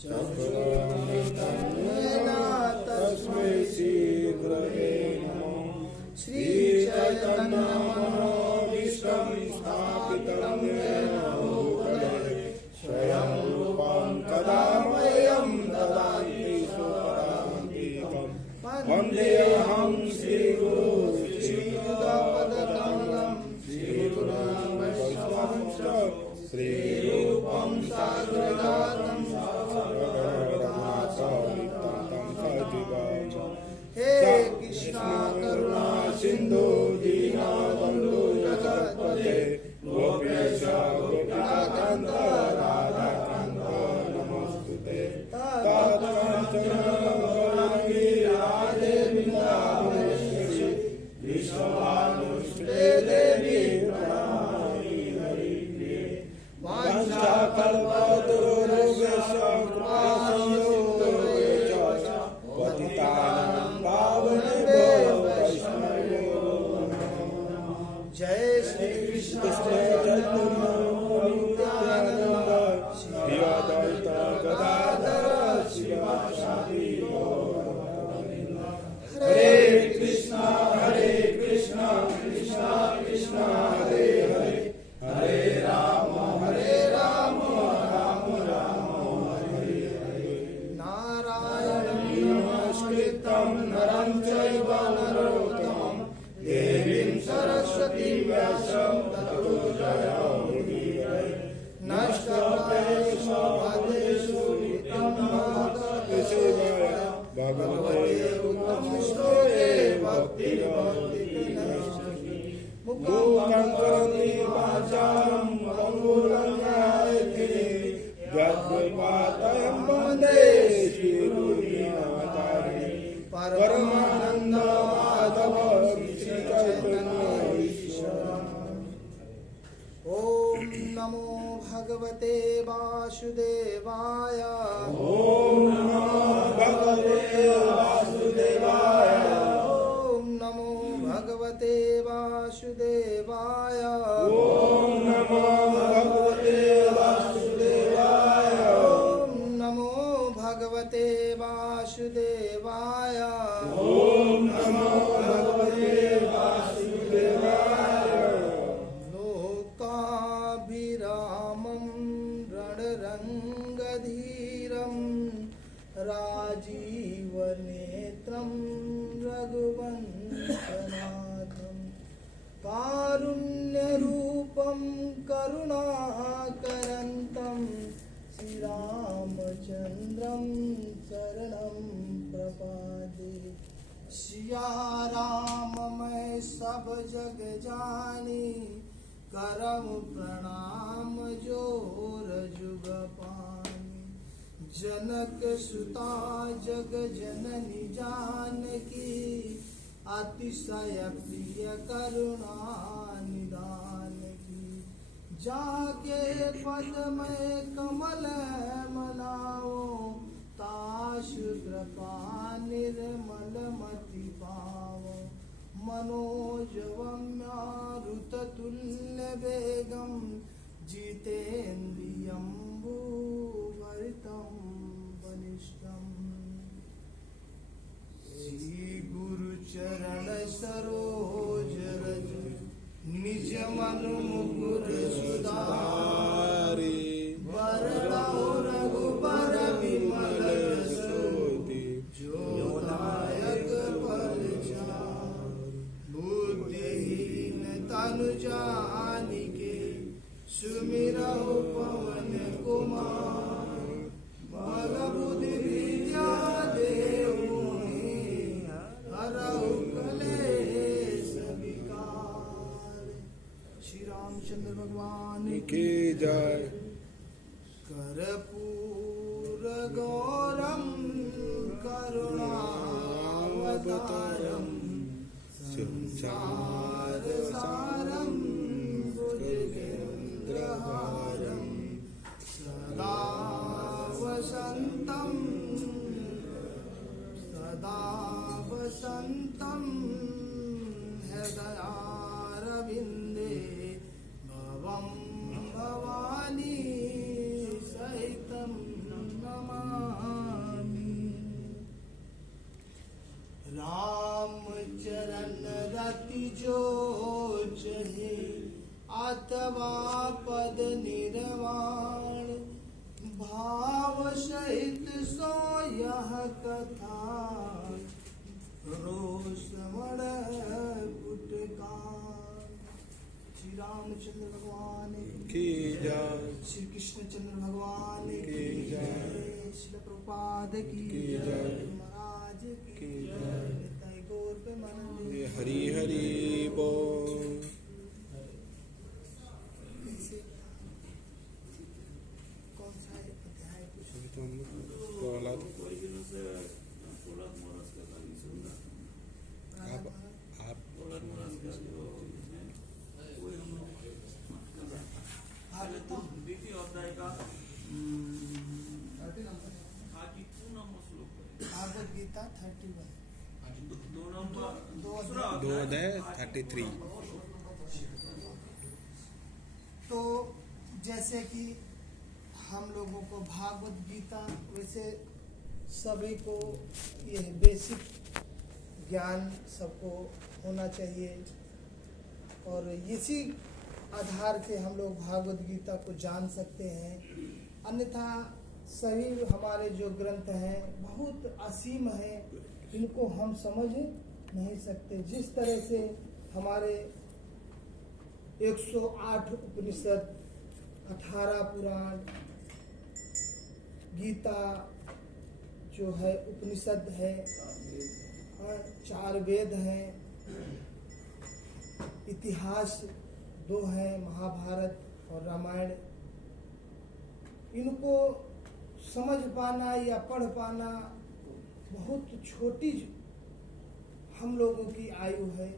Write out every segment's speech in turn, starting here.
चक्रवर्तितमेन तस्मै श्रीगुरवे नमः। श्रीचैतन्यमनोभीष्टं स्थापितं येन भूतले स्वयं रूपं कदा मह्यं ददाति स्वपदान्तिकं। वन्देऽहं श्रीगुरुं श्रीयुतपदकमलं श्रीगुरुं वैष्णवंश श्रीरूपं साग्रजातं हे कृष्ण करुणा सिंधु दीनबंधु जगत्पते गोपेश गोपिकान्त राधाकान्त नमोस्तुते। तत्काञ्चन गौराङ्गी राधे वृन्दावनेश्वरी विश्वभानुसुते देवी प्रणमामि हरिप्रिये। वाञ्छाकल्पतरुभ्यश्च कृपासिन्धुभ्यश्च पतितानां पावनेभ्यो वैष्णवेभ्यो नमो नमः। जय श्री कृष्ण चैतन्य नित्यानंद श्री अद्वैत गदाधर शिवासादि गौरभक्तवृन्द। हरे कृष्ण कृष्ण कृष्ण हरे हरे, हरे राम राम राम हरे हरे। नारायणं नमस्कृतं नरं चैव नरोत्तमं देवीं सरस्वतीं व्यासं ततो जयमुदीरये। नष्टप्रायेषु भद्रेषु नित्यं भगवद्सेवया भगवते उत्तमश्लोके भक्तिर्भक्तिविनश्यति। मूकं करोति वाचालं पङ्गुलं गायते यत्कृपातमहं वन्दे श्रीगुरुदीनतारिणे। परमानन्द माधव श्रीचैतन्य ईश्वर। ॐ नमो भगवते वासुदेवाय। ॐ नमो भगवते वासुदेवाय। ॐ नमो भगवते वासुदेवाय। ॐ नमो भगवते वासुदेवाय। ॐ नमो भगवते वासुदेवाय। ॐ नमो भगवते वासुदेवाय। लोकाभिरामं रणरङ्गधीरं राजीवनेत्रं रघुवंशनाथं कारुण्यरूपं करुणाकरन्तं श्रीरामचन्द्रं शरणं प्रपद्ये। सिया राम मैं सब जग जानी, करम प्रणाम जोर जुग पानी। जनक सुता जग जननी जानकी, अतिशय प्रिय करुणा निदान की। जाके पद में कमल मनाओ, ताशु कृपा निर्मल मति पाओ। मनोजवं मारुततुल्य वेगं, जितेन्द्रियं भूभरितं वरिष्ठम्। श्री गुरु चरण सरोज रज, निज मन मुकुर सुधारि। वरदाओ रघुबर विमल यशो, जो दायक फल चारि। बुद्धिहीन तनु जानिके, सुमिरौ पवन कुमार। बल बुद्धि विद्या देहु मोहि, हरहु कलेश विकार। श्री रामचंद्र भगवान की जय। कर्पूर गौरम करुणावतारम, संसार सारम भुजगेन्द्रहारम। सदा वसन्तं हृदयारविन्दे। भवं भवानी सहितं नमामि। राम चरण रति जो चहे अथवा पद निर्वाण, भाव सहित सो यह कथा रोषमण पुटकार। श्री रामचंद्र भगवान की जय, श्री कृष्णचंद्र भगवान की जय, श्री प्रभुपाद की जय, महाराज की जय। निताई गौर पे मन हरि हरि बोल। कौन सा अध्याय कुछ अभी तो हम प्रहलाद आप द्वितीय अध्याय का भागवत गीता 31 दो अध्याय 33। तो जैसे कि हम लोगों को भागवत गीता, वैसे सभी को ये बेसिक ज्ञान सबको होना चाहिए और इसी आधार से हम लोग भागवत गीता को जान सकते हैं। अन्यथा सभी हमारे जो ग्रंथ हैं बहुत असीम हैं, इनको हम समझ नहीं सकते। जिस तरह से हमारे 108 उपनिषद, 18 पुराण, गीता जो है उपनिषद है, 4 वेद हैं, इतिहास 2 हैं, महाभारत और रामायण। इनको समझ पाना या पढ़ पाना बहुत छोटी हम लोगों की आयु है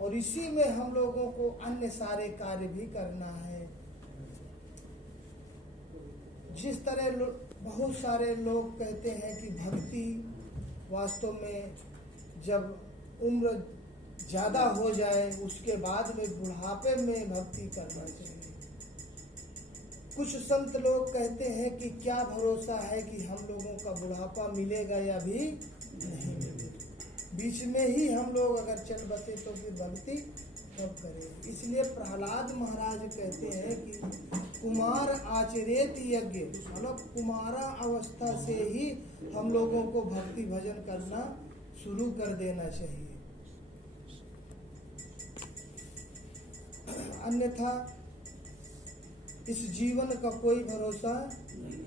और इसी में हम लोगों को अन्य सारे कार्य भी करना है। जिस तरह बहुत सारे लोग कहते हैं कि भक्ति वास्तव में जब उम्र ज़्यादा हो जाए उसके बाद में बुढ़ापे में भक्ति करना चाहिए। कुछ संत लोग कहते हैं कि क्या भरोसा है कि हम लोगों का बुढ़ापा मिलेगा या भी नहीं मिलेगा, बीच में ही हम लोग अगर चल बसे तो फिर भक्ति कब करें। इसलिए प्रहलाद महाराज कहते हैं कि कुमार आचरेत यज्ञ, मतलब कुमारा अवस्था से ही हम लोगों को भक्ति भजन करना शुरू कर देना चाहिए, अन्यथा इस जीवन का कोई भरोसा नहीं।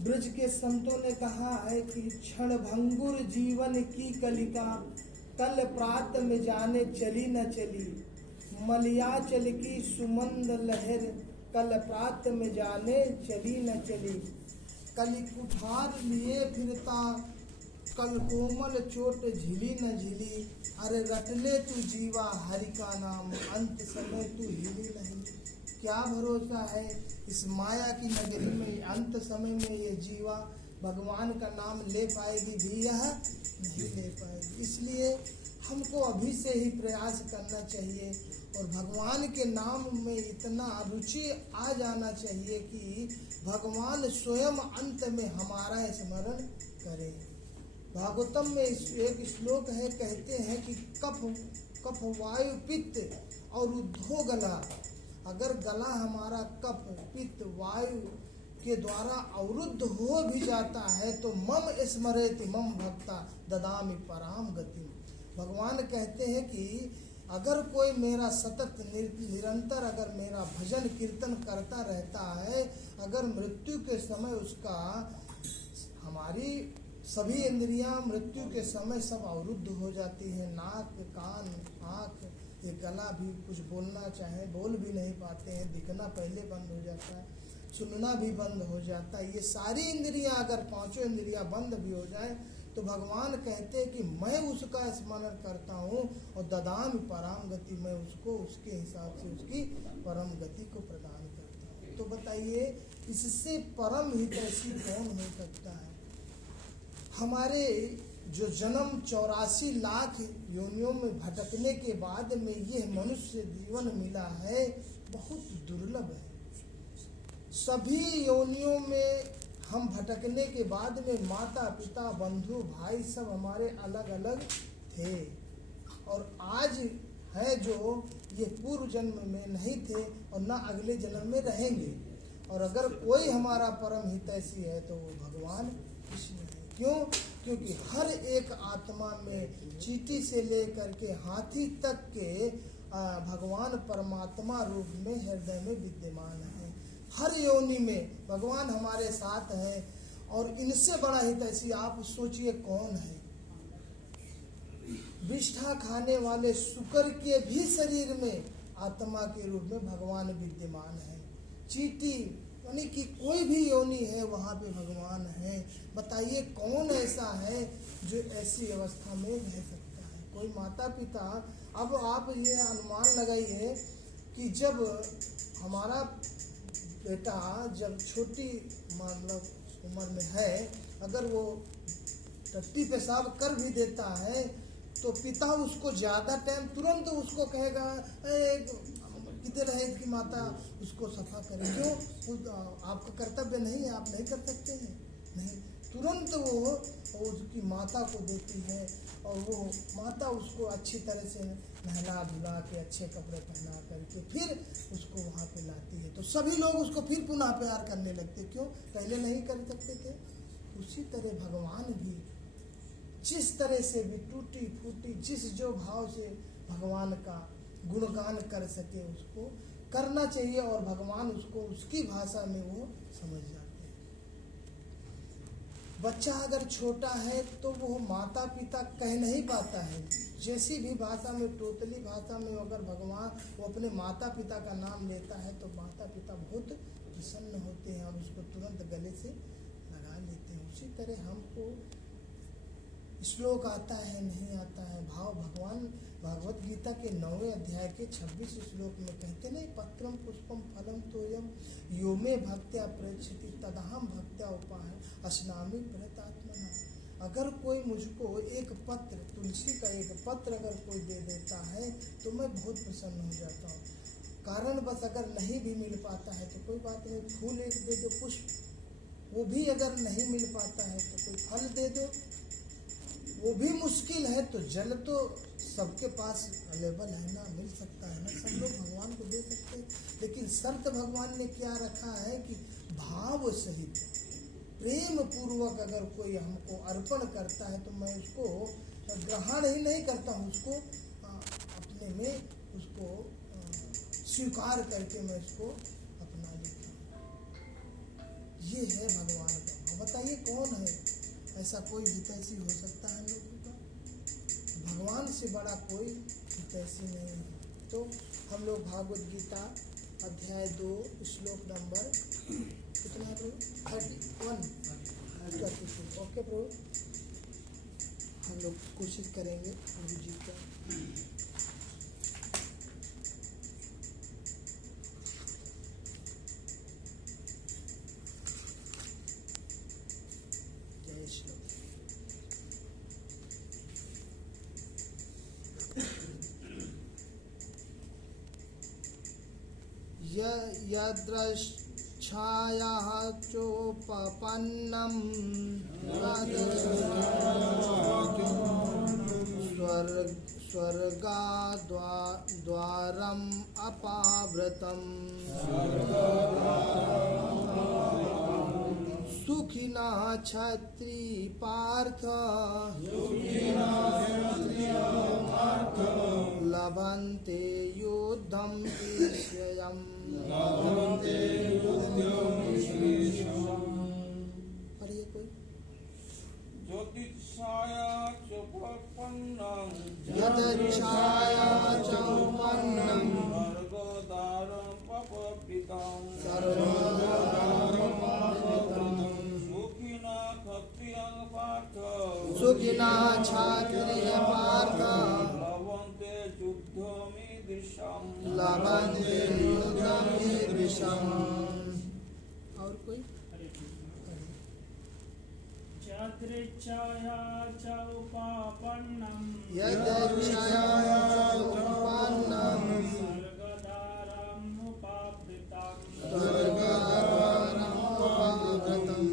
ब्रज के संतों ने कहा है कि क्षण भंगुर जीवन की कलिका, कल प्रात में जाने चली न चली, मलयाचल की सुमंद लहर, कल प्रात में जाने चली न चली, कली कुठार लिए फिरता, कल कोमल चोट झिली न झिली, अरे रटले तू जीवा हरि का नाम, अंत समय तू हिली नहीं। क्या भरोसा है इस माया की नगरी में अंत समय में ये जीवा भगवान का नाम ले पाएगी भी यह नहीं ले पाएगी। इसलिए हमको अभी से ही प्रयास करना चाहिए और भगवान के नाम में इतना रुचि आ जाना चाहिए कि भगवान स्वयं अंत में हमारा स्मरण करें। भागवतम में एक श्लोक है, कहते हैं कि कफ वायु पित्त और उद्धो गला, अगर गला हमारा कफ पित्त वायु के द्वारा अवरुद्ध हो भी जाता है तो मम स्मरेति मम भक्ता ददामि पराम गति। भगवान कहते हैं कि अगर कोई मेरा सतत निरंतर अगर मेरा भजन कीर्तन करता रहता है, अगर मृत्यु के समय उसका हमारी सभी इंद्रियां मृत्यु के समय सब अवरुद्ध हो जाती है, नाक कान आँख ये गला भी कुछ बोलना चाहे बोल भी नहीं पाते हैं, दिखना पहले बंद हो जाता है, सुनना भी बंद हो जाता है। ये सारी इंद्रियां अगर 5 इंद्रियां बंद भी हो जाए तो भगवान कहते हैं कि मैं उसका स्मरण करता हूँ और ददाम परम गति, मैं उसको उसके हिसाब से उसकी परम गति को प्रदान करता हूँ। तो बताइए इससे परम हित ऐसी कौन हो सकता है। हमारे जो जन्म 84 लाख योनियों में भटकने के बाद में यह मनुष्य जीवन मिला है बहुत दुर्लभ है। सभी योनियों में हम भटकने के बाद में माता पिता बंधु भाई सब हमारे अलग अलग थे, और आज है जो ये पूर्व जन्म में नहीं थे और न अगले जन्म में रहेंगे। और अगर कोई हमारा परम हितैषी है तो वो भगवान कृष्ण है। क्यों? क्योंकि हर एक आत्मा में चींटी से लेकर के हाथी तक के भगवान परमात्मा रूप में हृदय में विद्यमान है। हर योनि में भगवान हमारे साथ है, और इनसे बड़ा हितैषी आप सोचिए कौन है? विष्ठा खाने वाले शुकर के भी शरीर में आत्मा के रूप में भगवान विद्यमान है। चींटी यानी कि कोई भी योनि है वहाँ पे भगवान है। बताइए कौन ऐसा है जो ऐसी अवस्था में रह सकता है? कोई माता पिता, अब आप ये अनुमान लगाइए कि जब हमारा बेटा जब छोटी मतलब उम्र में है, अगर वो टट्टी पेशाब कर भी देता है तो पिता उसको ज़्यादा टाइम तुरंत उसको कहेगा किधर है कि माता उसको सफा करे। क्यों? आपका कर्तव्य नहीं है, आप नहीं कर सकते हैं? नहीं, तुरंत वो उसकी माता को देती है, और वो माता उसको अच्छी तरह से नहला धुला के अच्छे कपड़े पहना करके फिर उसको वहाँ पे लाती है। तो सभी लोग उसको फिर पुनः प्यार करने लगते। क्यों? पहले नहीं कर सकते थे। उसी तरह भगवान भी जिस तरह से भी टूटी फूटी जिस जो भाव से भगवान का गुणगान कर सके उसको करना चाहिए, और भगवान उसको उसकी भाषा में वो समझ जाते हैं। बच्चा अगर छोटा है तो वो माता पिता कह नहीं पाता है, जैसी भी भाषा में तोतली भाषा में अगर भगवान वो अपने माता पिता का नाम लेता है तो माता पिता बहुत प्रसन्न होते हैं और उसको तुरंत गले से लगा लेते हैं। उसी तरह हमको श्लोक आता है नहीं आता है भाव भगवान भागवत गीता के 9वें अध्याय के 26 श्लोक में कहते नहीं, पत्रम पुष्पम फलम तोयम यो में भक्त्या प्रयच्छति तदहम भक्त्या उपाय अस्नामि प्रयतात्मना। अगर कोई मुझको एक पत्र, तुलसी का एक पत्र अगर कोई दे देता है तो मैं बहुत प्रसन्न हो जाता हूँ। कारण बस अगर नहीं भी मिल पाता है तो कोई बात नहीं, फूल एक दे दो, पुष्प वो भी अगर नहीं मिल पाता है तो कोई फल दे दो, वो भी मुश्किल है तो जल तो सबके पास अवेलेबल है ना, मिल सकता है ना, सब लोग भगवान को दे सकते हैं। लेकिन शर्त भगवान ने क्या रखा है कि भाव सहित प्रेम पूर्वक अगर कोई हमको अर्पण करता है तो मैं उसको ग्रहण ही नहीं करता हूँ, उसको अपने में उसको स्वीकार करके मैं उसको अपना लेता हूँ। ये है भगवान का भाव। बताइए कौन है ऐसा? कोई हितैषी हो सकता है हम लोगों का? भगवान से बड़ा कोई हितैषी नहीं है। तो हम लोग भागवत गीता अध्याय 2 श्लोक नंबर कितना है प्रभु? 31। ओके प्रभु, हम लोग कोशिश करेंगे प्रभु जी का। जय श्री यद्रच्छायाः चोपपन्नं स्वर्गाद्वारम् अपावृतं सुखिनः क्षत्री पार्थ लभन्ते युद्धं ईश्वरम्। पढ़िए कोई। ज्योतिषाया चोपन्नं यदच्छाया चौपन्नं स्वर्गद्वारं पपपितं सुखिनः क्षत्रियः पार्थ सुखिनः क्षत्रिय पार्थ लभन्ते युद्धमीदृशम् लभन्ते युद्धमीदृशम्। और कोई? यदृच्छया चौपपन्नं यदच्छाया चौपन्नं स्वर्गद्वारम् उपावृतं स्वर्गद्वारम् उपावृतं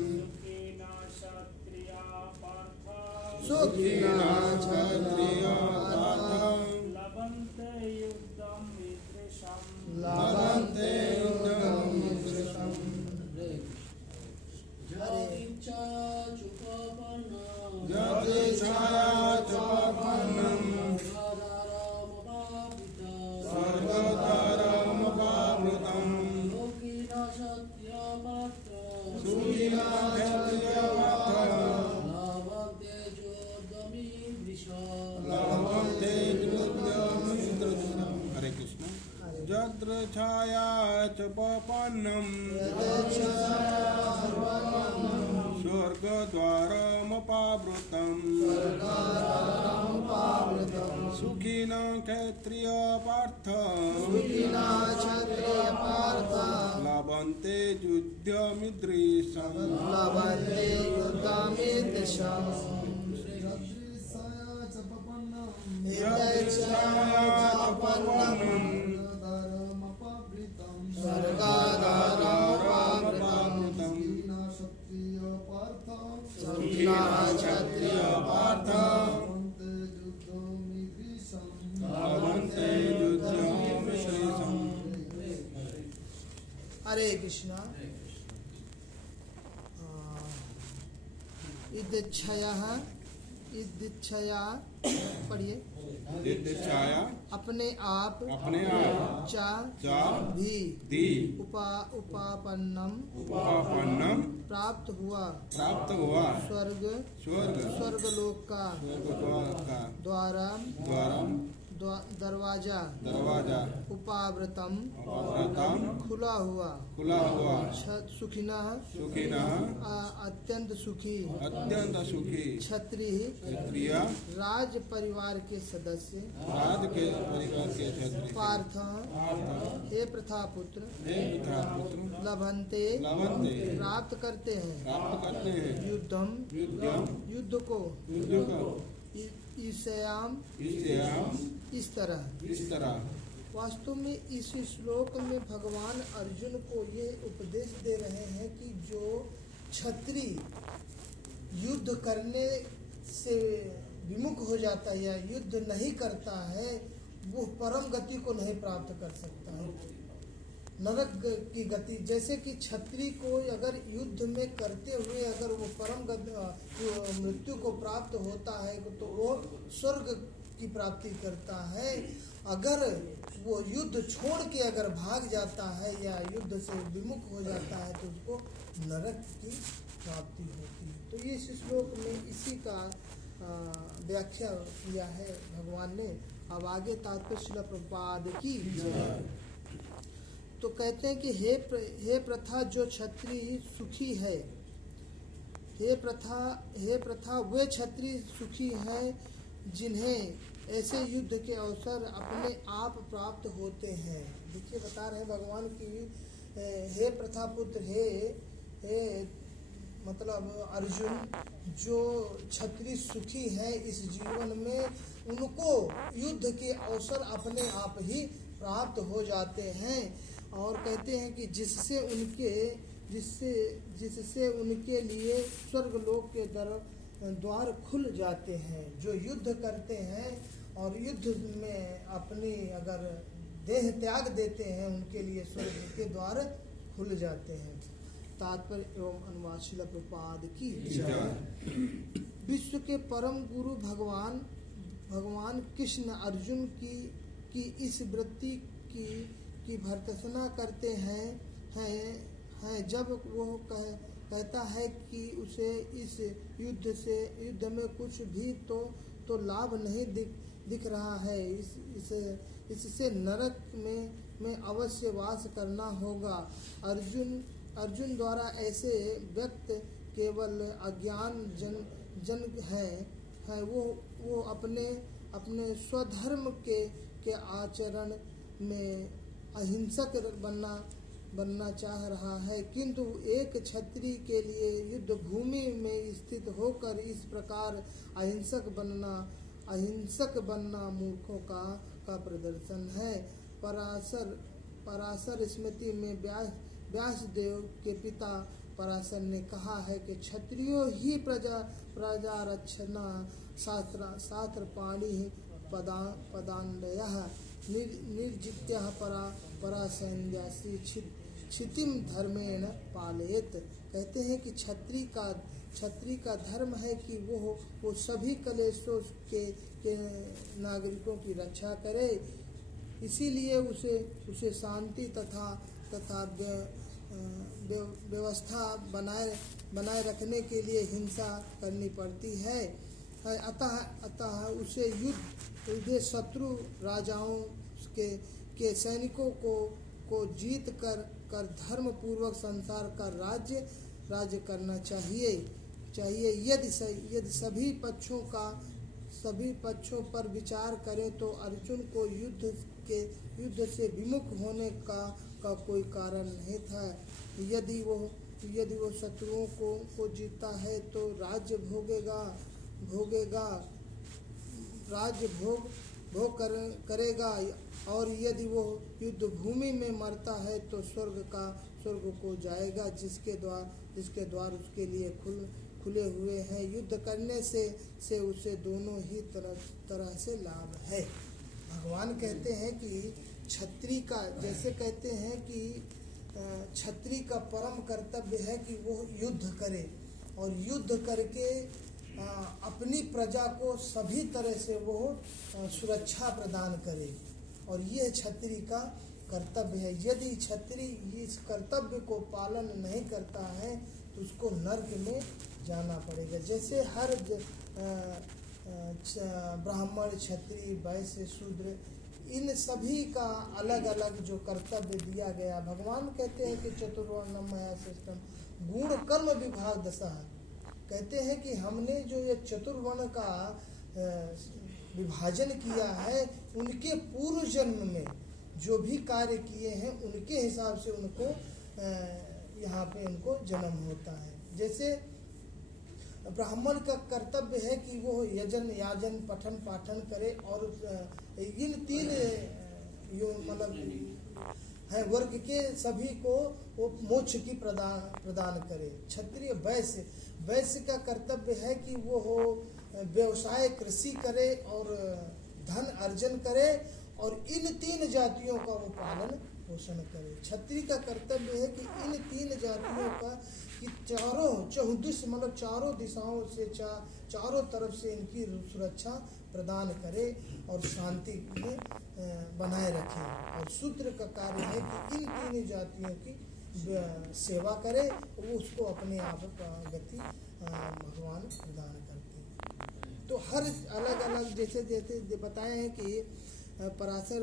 सुखिनः क्षत्रियो लभन्ते युद्धं विद्वेषम् लभन्ते युद्धं विद्वेषम्। यदिच्छया चोपपन्नं स्वर्गद्वारमुपावृतं सुखिनः लभन्ते युद्धमिन्द्रजम्। हरे कृष्ण। यदृच्छया च पपन्नं स्वर्गद्वारमुपावृतं सुखिनः क्षत्रिय पार्थ लभन्ते युद्धमिदृशम्। लभन्ते युद्धमिदृशम्। यदिच्छया च पपन्नं स्वर्गादारमुपावृतं सुखिनः क्षत्रिय पार्थ लभन्ते युद्धमिदृशम्। हरे कृष्णा। इच्छया पढ़िए। यदिच्छया अपने आप अपने आप चा भी दी उपापन्नम प्राप्त हुआ स्वर्गलोक का द्वारा दरवाजा उपावृतम खुला हुआ सुखिनः अत्यंत सुखी क्षत्रिय राज परिवार के सदस्य पार्थ हे प्रथा पुत्र लभन्ते प्राप्त करते हैं युद्ध को ईशयाम इस तरह। वास्तव में इस श्लोक में भगवान अर्जुन को ये उपदेश दे रहे हैं कि जो क्षत्रिय युद्ध करने से विमुख हो जाता है या युद्ध नहीं करता है वो परम गति को नहीं प्राप्त कर सकता है, नरक की गति। जैसे कि क्षत्रिय को अगर युद्ध में करते हुए अगर वो परम मृत्यु को प्राप्त होता है तो वो स्वर्ग की प्राप्ति करता है। अगर वो युद्ध छोड़ के अगर भाग जाता है या युद्ध से विमुख हो जाता है तो उसको नरक की प्राप्ति होती है। तो इस श्लोक में इसी का व्याख्या किया है भगवान ने। अब आगे तात्पर्य श्रील प्रभुपाद की तो कहते हैं कि हे प्रथा जो क्षत्रिय सुखी है, हे प्रथा वे क्षत्रिय सुखी हैं जिन्हें ऐसे युद्ध के अवसर अपने आप प्राप्त होते हैं। देखिए बता रहे हैं भगवान की हे प्रथा पुत्र हे मतलब अर्जुन जो क्षत्रिय सुखी हैं इस जीवन में उनको युद्ध के अवसर अपने आप ही प्राप्त हो जाते हैं। और कहते हैं कि जिससे उनके लिए स्वर्गलोक के द्वार खुल जाते हैं। जो युद्ध करते हैं और युद्ध में अपनी अगर देह त्याग देते हैं उनके लिए स्वर्ग के द्वार खुल जाते हैं। तात्पर्य एवं अनुवाद श्रील प्रभुपाद की जय। विश्व के परम गुरु भगवान कृष्ण अर्जुन की इस वृत्ति की भर्त्सना करते हैं जब वो कहता है कि उसे इस युद्ध में कुछ भी तो लाभ नहीं दिख रहा है। इससे नरक में अवश्य वास करना होगा। अर्जुन द्वारा ऐसे व्यक्त केवल अज्ञान जन है वो अपने स्वधर्म के आचरण में अहिंसक बनना चाह रहा है, किंतु एक क्षत्रिय के लिए युद्ध भूमि में स्थित होकर इस प्रकार अहिंसक बनना मूर्खों का प्रदर्शन है। पराशर स्मृति में व्यासदेव के पिता पराशर ने कहा है कि क्षत्रियो ही प्रजा रक्षणा शास्त्र पाणी पदान्वयः निर्जित्यः परासंन्यासी क्षितिम धर्मेण पालयेत। कहते हैं कि क्षत्रिय का धर्म है कि वो सभी कलेशों के नागरिकों की रक्षा करे। इसीलिए उसे शांति तथा व्यवस्था बनाए रखने के लिए हिंसा करनी पड़ती है। अतः उसे युद्ध शत्रु राजाओं के सैनिकों को जीत कर धर्म पूर्वक संसार का राज्य करना चाहिए। यदि सभी पक्षों पर विचार करें तो अर्जुन को युद्ध से विमुख होने का कोई कारण नहीं था। यदि वो शत्रुओं को जीतता है तो राज्य भोगेगा, राज्य भोग करेगा, और यदि वो युद्ध भूमि में मरता है तो स्वर्ग को जाएगा, जिसके द्वार उसके लिए खुले हुए हैं। युद्ध करने से उसे दोनों ही तरह से लाभ है। भगवान कहते हैं कि क्षत्रिय का, जैसे कहते हैं कि क्षत्रिय का परम कर्तव्य है कि वो युद्ध करे और युद्ध करके अपनी प्रजा को सभी तरह से वो सुरक्षा प्रदान करे, और ये क्षत्रिय का कर्तव्य है। यदि क्षत्रिय इस कर्तव्य को पालन नहीं करता है तो उसको नर्क में जाना पड़ेगा। जैसे हर ब्राह्मण, क्षत्रिय, वैश्य, शूद्र, इन सभी का अलग अलग जो कर्तव्य दिया गया। भगवान कहते हैं कि चतुर्वर्णम मया सृष्टम गुण कर्म विभाग दशा। कहते हैं कि हमने जो ये चतुर्वर्ण का विभाजन किया है, उनके पूर्व जन्म में जो भी कार्य किए हैं उनके हिसाब से उनको यहाँ पे उनको जन्म होता है। जैसे ब्राह्मण का कर्तव्य है कि वो यजन, याजन, पठन पाठन करे और इन तीन है वर्ग के सभी को वो मोक्ष की प्रदान करे। क्षत्रिय वैश्य का कर्तव्य है कि वो व्यवसाय, कृषि करे और धन अर्जन करे और इन तीन जातियों का वो पालन पोषण करे। क्षत्रिय का कर्तव्य है कि इन तीन जातियों का कि चारों दिशाओं से चारों तरफ से इनकी सुरक्षा प्रदान करे और शांति में बनाए रखे। और शूद्र का कार्य है कि इन तीन जातियों की सेवा करे, वो उसको अपने आप गति भगवान प्रदान करते हैं। तो हर अलग अलग जैसे बताए हैं कि पराशर